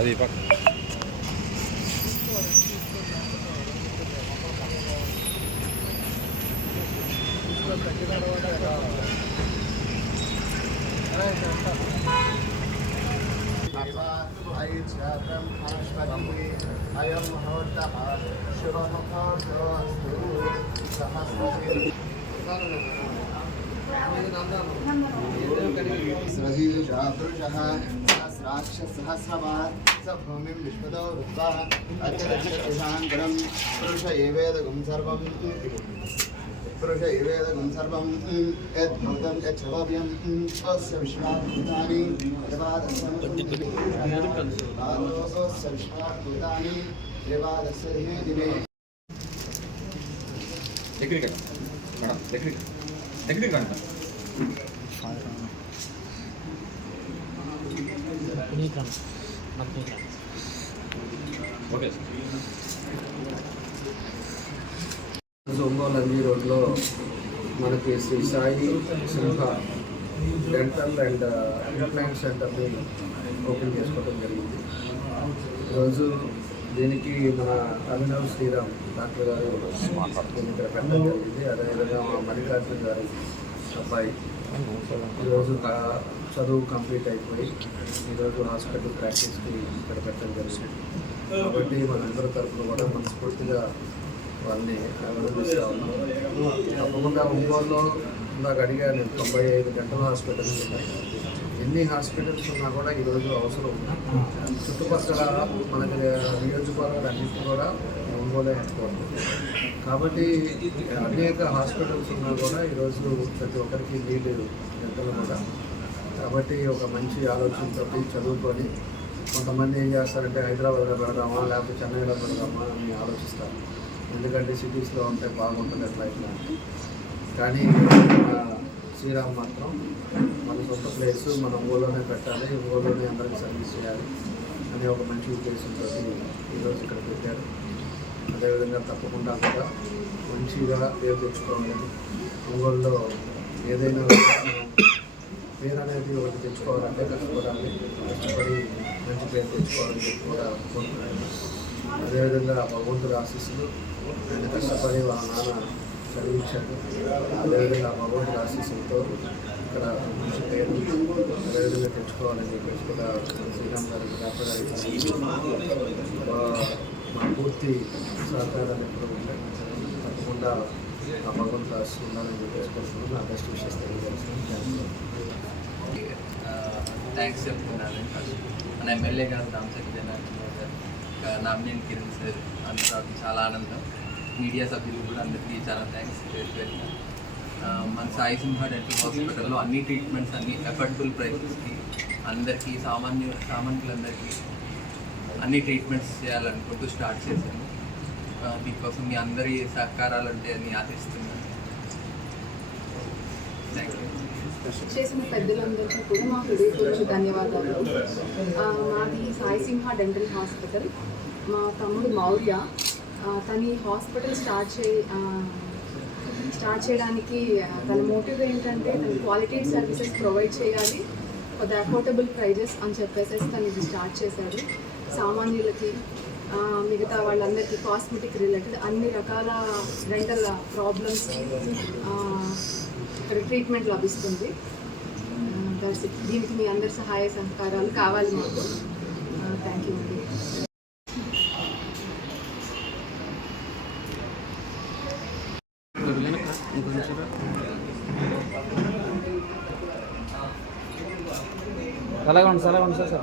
అది పక్క అయం ముహూర్తః శుభముహూర్తో అస్తు సహస్రశీర్షాదృశః సహస్రాక్ష సహస్రవాన్ స భూమిం విశ్వతో వృత్వః అత్యదక్షశాంకరం పురుష ఏవేదగం సర్వం యద్భూతం యచ్చవ్యం అస్య విశ్వాభూతాని దేవాదస్య దినే ఒంగోలు అన్ని రోడ్లో మనకి శ్రీ సాయి సింహ డెంటల్ అండ్ ఇంప్లాంట్ సెంటర్ని ఓపెన్ చేసుకోవడం జరిగింది. ఈరోజు దీనికి మన అభినవ్ శ్రీరామ్ డాక్టర్ గారు ఇక్కడ పెట్టడం జరిగింది. అదేవిధంగా మా మల్లికార్జున గారు అబ్బాయి ఈరోజు చదువు కంప్లీట్ అయిపోయి ఈరోజు హాస్పిటల్ ప్రాక్టీస్కి ఇక్కడ పెట్టడం జరిగింది. కాబట్టి మనందరి తరఫున కూడా మనస్ఫూర్తిగా వాళ్ళని అభినందిస్తూ ఉన్నాం. తప్పకుండా ఒంగోలులో ఇందాక అడిగాను, 95 డెంటల్ హాస్పిటల్స్ ఉన్నాయి. ఎన్ని హాస్పిటల్స్ ఉన్నా కూడా ఈరోజు అవసరం ఉంది. చుట్టుపక్కల మనకి నియోజకవర్గాలు అన్నింటినీ కూడా ఒంగోలే ఎక్కువ. కాబట్టి అనేక హాస్పిటల్స్ ఉన్నా కూడా ఈరోజు ప్రతి ఒక్కరికి నీడ్ డెంటల్ కూడా. కాబట్టి ఒక మంచి ఆలోచనతో చదువుకొని కొంతమంది ఏం చేస్తారంటే హైదరాబాద్లో పెడదామా లేకపోతే చెన్నైలో పెడదామా అని ఆలోచిస్తారు. ఎందుకంటే సిటీస్లో ఉంటే బాగుంటుంది అట్లా ఇట్లా. కానీ శ్రీరామ్ మాత్రం మన సొంత ప్లేస్ మన ఊళ్ళోనే పెట్టాలి, ఊళ్ళోనే అందరికీ సర్వీస్ చేయాలి అనే ఒక మంచి ఉద్దేశంతో ఈరోజు ఇక్కడ పెట్టారు. అదేవిధంగా తప్పకుండా కూడా మంచిగా పేరు తెచ్చుకోవాలని, ఒంగోలులో ఏదైనా పేరు అనేది ఒకటి తెచ్చుకోవాలంటే కష్టపడాలి, కష్టపడి మంచి పేరు తెచ్చుకోవాలని చెప్పి కూడా కోరుకుంటున్నాను. అదేవిధంగా భగవంతుడు ఆశీస్సులు, ఆయన కష్టపడి వాళ్ళ నాన్న చదివించారు. అదేవిధంగా భగవంతుడు ఆశీస్సులతో ఇక్కడ మంచి పేరు అదేవిధంగా తెచ్చుకోవాలని చెప్పేసి కూడా శ్రీరామ్ గారు డాక్టర్ గారి మా పూర్తి సహకారాలు ఎప్పుడు ఉంటాయి. తప్పకుండా ఆ భగవంతుడు ఆశీస్సులు ఉండాలని చెప్పేసి కోరుకుంటున్నాను. నా బెస్ట్ విషయస్ తెలియజేస్తున్నాను. థ్యాంక్స్ చెప్తున్నాను మన ఎమ్మెల్యే గారు రామచంద్ర నామినేని కిరణ్ సార్ అందరూ చాలా ఆనందం. మీడియా సభ్యులు కూడా అందరికీ చాలా థ్యాంక్స్. మన సాయి సింహ డెంటల్ హాస్పిటల్లో అన్ని ట్రీట్మెంట్స్ అన్ని అఫోర్డబుల్ ప్రైసెస్కి అందరికీ సామాన్యులందరికీ అన్ని ట్రీట్మెంట్స్ చేయాలనుకుంటూ స్టార్ట్ చేశాను. దీనికోసం మీ అందరి సహకారాలు అంటే అని ఆశిస్తున్నాను. Thank you. చేసిన పెద్దలందరికీ కూడా మా హృదయపూర్వక ధన్యవాదాలు. మాది సాయి సింహ డెంటల్ హాస్పిటల్. మా తమ్ముడు మౌర్య తను ఈ హాస్పిటల్ స్టార్ట్ చేయడానికి తన మోటివ్ ఏంటంటే తను క్వాలిటీ సర్వీసెస్ ప్రొవైడ్ చేయాలి ఫర్ ద అఫోర్డబుల్ ప్రైజెస్ అని చెప్పేసి తను ఇది స్టార్ట్ చేశాడు. సామాన్యులకి మిగతా వాళ్ళందరికీ కాస్మెటిక్ రిలేటెడ్ అన్ని రకాల డెంటల్ ప్రాబ్లమ్స్కి ఇక్కడ ట్రీట్మెంట్ లభిస్తుంది. దీనికి మీ అందరి సహాయ సహకారాలు కావాలి మాకు. థ్యాంక్ యూ అండి. అలాగే ఉంది సార్.